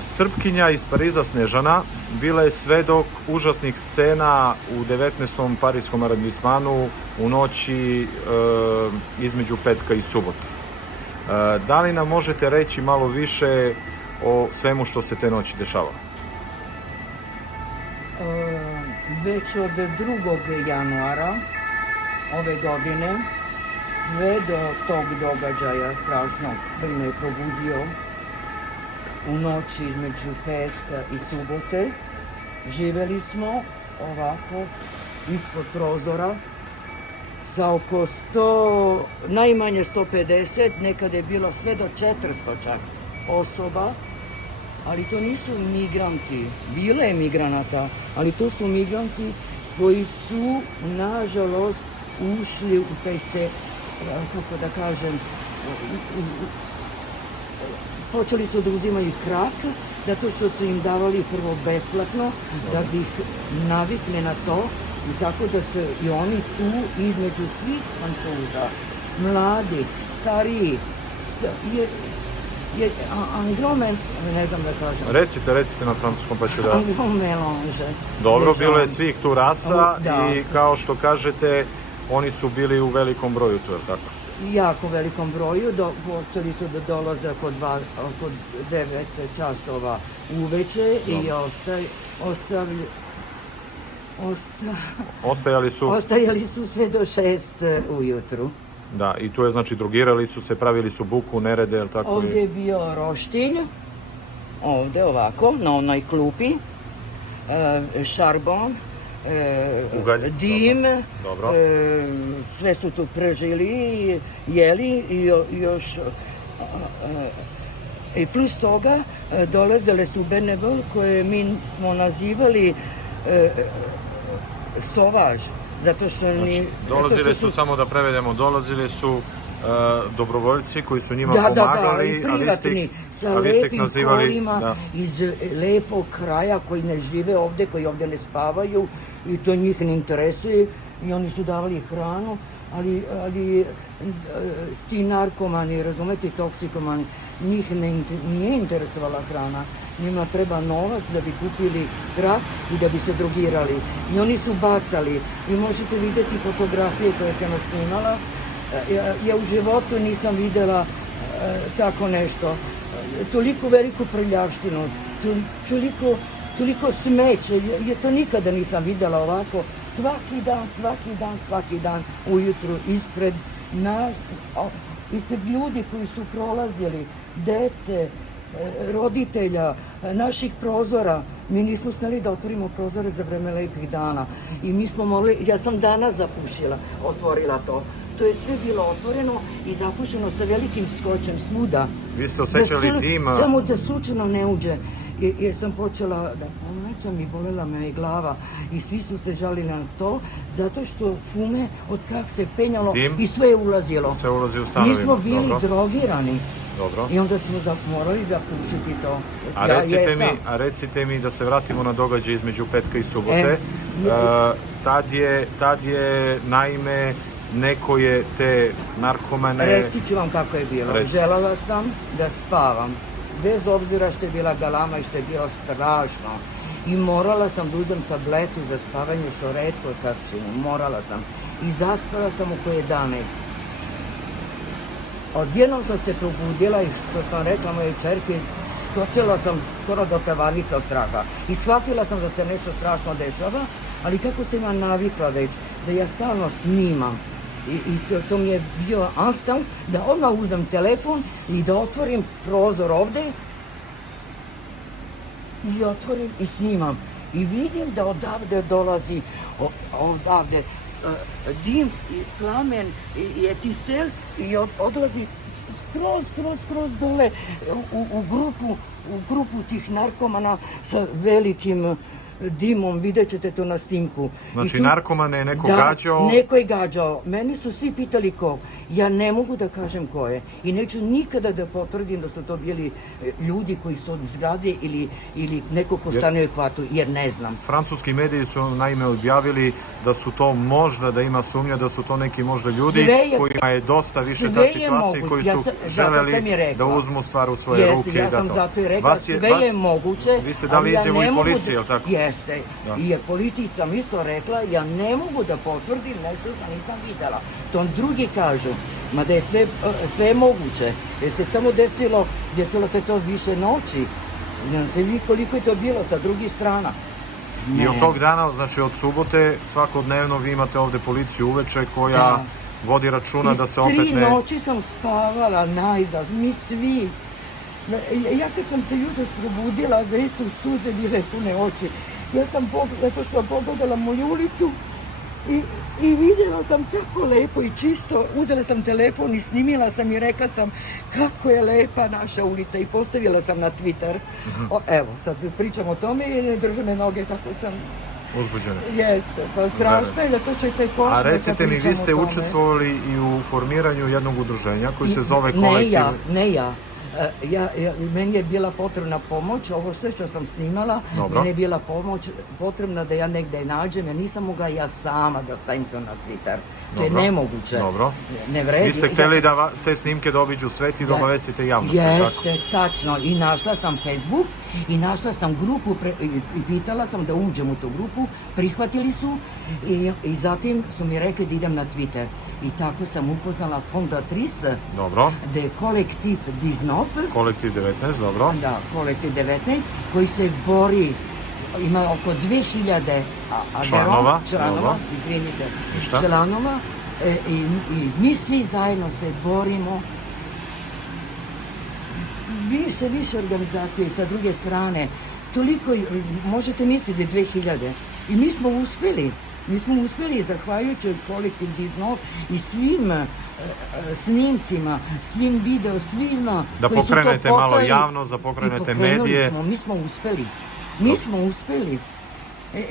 Srpkinja iz Pariza Snežana bila je svedok užasnih scena u 19. parijskom arondismanu u noći između petka i subote. Da li nam možete reći malo više o svemu što se te noći dešavalo? Već od 2. januara ove godine sve do tog događaja strašnog koji me je probudio u noći između petka i subote, živeli smo ovako ispod prozora sa oko 100, najmanje 150, nekada je bilo sve do 400 čak osoba, ali to nisu migranti, bilo je migranata, ali to su migranti koji su, nažalost, ušli u taj se, kako da kažem, počeli su da uzimaju krak, zato što su im davali prvo besplatno, da bi ih navikne na to, i tako da se i oni tu između svih Francuza, mladih, stariji, je angromen, ne znam da kažem. Recite na francuskom pa ću da... Angromelanže. Dobro, bilo je svih tu rasa da, i kao što kažete, oni su bili u velikom broju tu, je li tako? Jako velikom broju, počeli su da dolaze oko 9 časova uveče i ostajali su sve do 6 ujutru. Da, i tu je, znači, drogirali su se, pravili su buku, nerede, je li tako? Ovdje je bio roštilj, ovdje ovako, na onoj klupi, šarbon, ugalj, dim, dobro. sve su tu pržili, jeli i još i plus toga dolazile su benevol koje mi smo nazivali sovaž, zato što znači, dolazili su, samo da prevedemo, dolazili su dobrovoljci koji su njima pomagali, da, privatni, sa lepim kolima iz lepog kraja koji ne žive ovde, koji ovde ne spavaju i to njih ne interesuje i oni su davali hranu, ali ti narkomani, razumete, toksikomani, njih nije interesovala hrana, njima treba novac da bi kupili krak i da bi se drogirali i oni su bacali i možete vidjeti fotografije koje sam snimala. Ja u životu nisam videla tako nešto, toliko veliku prljavštinu, toliko smeće, ja to nikada nisam videla ovako, svaki dan ujutru ispred ljudi koji su prolazili, dece, roditelja, naših prozora. Mi nismo smeli da otvorimo prozore za vreme lepih dana i mi smo morali, ja sam danas otvorila to. To je sve bilo otvoreno i zapušeno sa velikim skočem svuda. Vi ste osjećali dim? Samo da slučajno ne uđe. Jer sam počela da pomećam i bolela me i glava i svi su se žalili na to, zato što fume od kak se penjalo i sve je ulazilo. Sve ulazi u stanovima. Mi smo bili drogirani. Dobro. I onda smo morali da pušiti to. A recite mi da se vratimo na događaj između petka i subote. Tad je, naime, neko je te narkomane... Reći ću vam kako je bilo. Želela sam da spavam, bez obzira što je bila galama i što je bilo strašno. I morala sam da uzem tabletu za spavanje što retko tad činim. Morala sam. I zaspala sam oko 11. Odjednom sam se probudila i što sam rekla mojoj čerki, skočila sam skoro do pevanica od straha. I shvatila sam da se nešto strašno dešava, ali kako sam ja navikla već, da ja stalno snimam. I to mi je bio instant da odmah uzem telefon i da otvorim prozor ovde i otvorim i snimam. I vidim da odavde dolazi, dim i plamen i etisel i odlazi skroz dole u grupu tih narkomana sa velikim dimom, vidjet ćete to na snimku. Znači, narkomane je neko Da, gađao? neko je gađao. Meni su svi pitali ko. Ja ne mogu da kažem ko je. I neću nikada da potvrdim da su to bili ljudi koji su od zgrade ili neko ko stanuje u kvartu, jer ne znam. Francuski mediji su naime objavili da su to možda, da ima sumnja, da su to neki možda ljudi kojima je dosta više ta situacija i koji su želeli da uzmu stvar u svoje ruke. Ja sam zato i rekla, sve je moguće. Vi ste dali izjavu i policiji, je li tako? Jeste. I policiji sam isto rekla, ja ne mogu da potvrdim nešto što nisam videla. To drugi kažu, mada je sve moguće. Jer se samo desilo se to više noći. Znate vi koliko je to bilo sa drugih strana. I od tog dana, znači od subote, svakodnevno vi imate ovde policiju uveče koja vodi računa da se opet ne... 3 noći sam spavala najzad, mi svi. Ja kad sam se jutros probudila, već su suze bile pune oči. Ja sam pogledala moju ulicu i vidjela sam tako lepo i čisto. Uzela sam telefon i snimila sam i rekla sam kako je lepa naša ulica i postavila sam na Twitter. Evo, sad pričam o tome i ne drže me noge kako sam... Uzbuđene. Jeste, pa strašno je da to će tek košta. A recite mi, vi ste učestvovali i u formiranju jednog udruženja koji se zove Kolektiv... Ne ja. Meni je bila potrebna pomoć, ovo sve što sam snimala, meni je bila pomoć potrebna da ja negde nađem, ja nisam mogla ja sama da stavim to na Twitter. To je nemoguće. Dobro. Ne vredi. Vi ste hteli da te snimke dobiđu svet i da obavestite javnost. Jeste, tačno. I našla sam Facebook i našla sam grupu i pitala sam da uđem u tu grupu, prihvatili su i zatim su mi rekli da idem na Twitter. I tako sam upoznala fondatrice. Dobro. Da je Kolektiv 19. Kolektiv 19, dobro. Da, Kolektiv 19, koji se bori, ima oko 2000 članova, izvinite, članova. I mi svi zajedno se borimo. Više organizacije i sa druge strane. Toliko, možete misliti 2000. I mi smo uspjeli. Mi smo uspjeli, zahvaljujući Kolektiv 19 i svim snimcima, svim video, svima da koji su to poslali. Da pokrenete malo javnost, da pokrenete medije. Mi smo uspjeli. Mi smo uspjeli.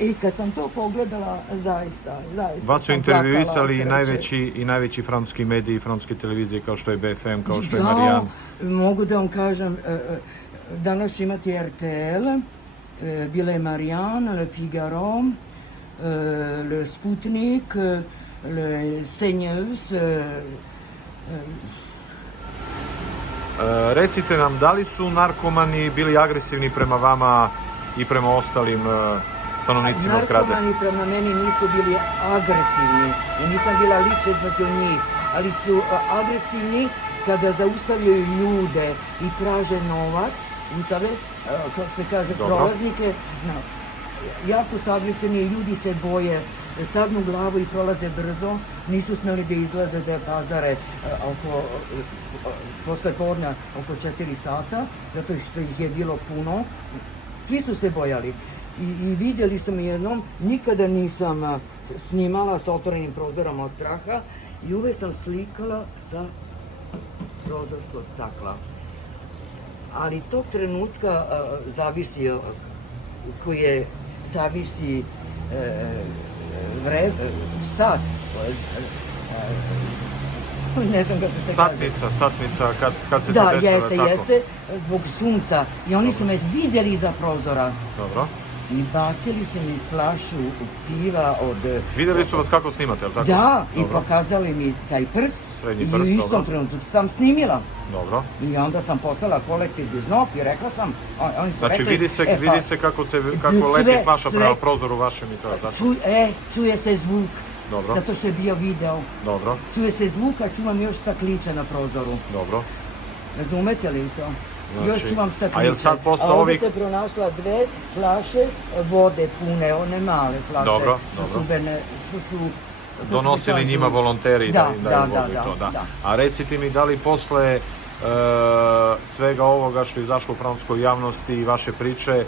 I kad sam to pogledala, zaista vas su intervjuisali i najveći francuski mediji i francuske televizije kao što je BFM, kao što je Marianne. Mogu da vam kažem, danas imate RTL, bila je Marianne, Le Figaro, Le Sputnik, Le CNews. Recite nam, da li su narkomani bili agresivni prema vama i prema ostalim stanovnicima zgrade? Narkomani prema meni nisu bili agresivni. Ja nisam bila lična između njih, ali su agresivni kada zaustavljaju ljude i traže novac, kako se kaže, prolaznike. Jako su agresivni, ljudi se boje, sadnu glavu i prolaze brzo, nisu smjeli da izlaze da pazare posle podne oko 4 sata, zato što ih je bilo puno. Svi su se bojali i vidjeli sam jednom, nikada nisam snimala sa otvorenim prozorom od straha i uvek sam slikala sa prozorskog stakla. Ali tog trenutka zavisi sat, ne znam kako se kaže. Satnica, kad se to desilo, tako? Da, jeste, zbog sunca. I oni su me vidjeli iza prozora. Dobro. I bacili su mi flašu piva od... Vidjeli su vas kako snimate, je li tako? Da, i pokazali mi taj prst. Srednji prst, dobro. I u istom trenutku sam snimila. Dobro. I onda sam poslala Kolektiv 19 i rekla sam, oni su znači, rekli... vidi se kako leti flaša prema prozoru vašem i to je tako? Čuje se zvuk. Dobro. Zato što je bio video. Dobro. Čuje se zvuk, a čuvam još stakliće na prozoru. Dobro. Razumete li to? Znači, još čuvam stakliće. A jel sad posle ovdje ovih... se pronašla 2 flaše vode pune, one male flaše. Dobro, što su donosili njima volonteri da im daju vodu i to, da. A recite mi, da li posle svega ovoga što je izašlo u francuskoj javnosti i vaše priče,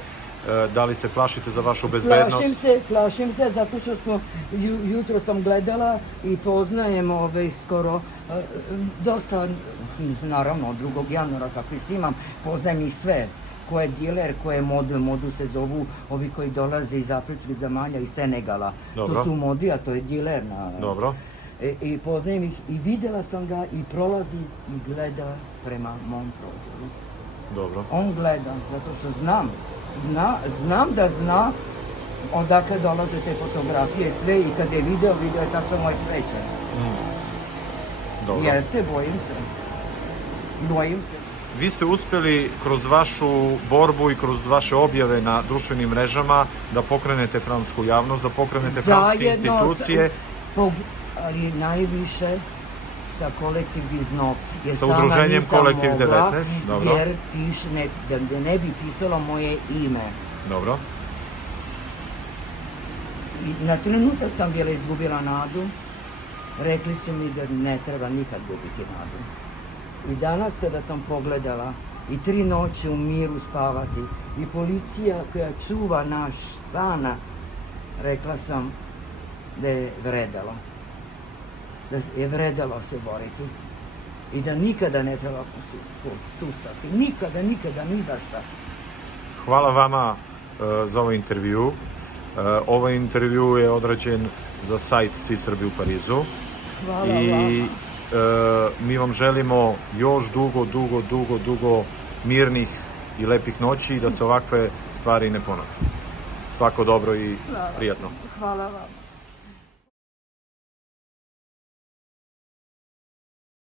da li se plašite za vašu bezbednost? Plašim se, zato što jutro sam gledala i poznajem skoro dosta, naravno od 2. januara kako ih snimam, poznajem ih sve. ko je diler, ko je modu. Modu se zovu ovi koji dolaze iz afričkih zemalja, iz Senegala. Dobro. To su modi, a to je diler. Dobro. I poznajem ih i vidjela sam ga i prolazi i gleda prema mom prozoru. Dobro. On gleda, zato što znam da zna odakle dolaze te fotografije, sve, i kad je video je tačno moje cveće. Dobro. Jeste, bojim se. Vi ste uspjeli kroz vašu borbu i kroz vaše objave na društvenim mrežama da pokrenete francusku javnost, da pokrenete francuske institucije. Ali najviše sa kolektiv Znop. Sa udruženjem Kolektiv 19, dobro. Jer da ne bi pisalo moje ime. Dobro. I na trenutak sam bila izgubila nadu. Rekli su mi da ne treba nikad gubiti nadu. I danas kada sam pogledala i 3 noći u miru spavati i policija koja čuva naš sana, rekla sam da je vredalo. Da je vredalo se boriti. I da nikada ne treba posustati. Nikada, ni za šta. Hvala vama za ovaj intervju. Ovaj intervju je odrađen za sajt Svi Srbi u Parizu. Hvala I vama. mi vam želimo još dugo mirnih i lepih noći i da se ovakve stvari ne ponove. Svako dobro i prijatno. Hvala vam.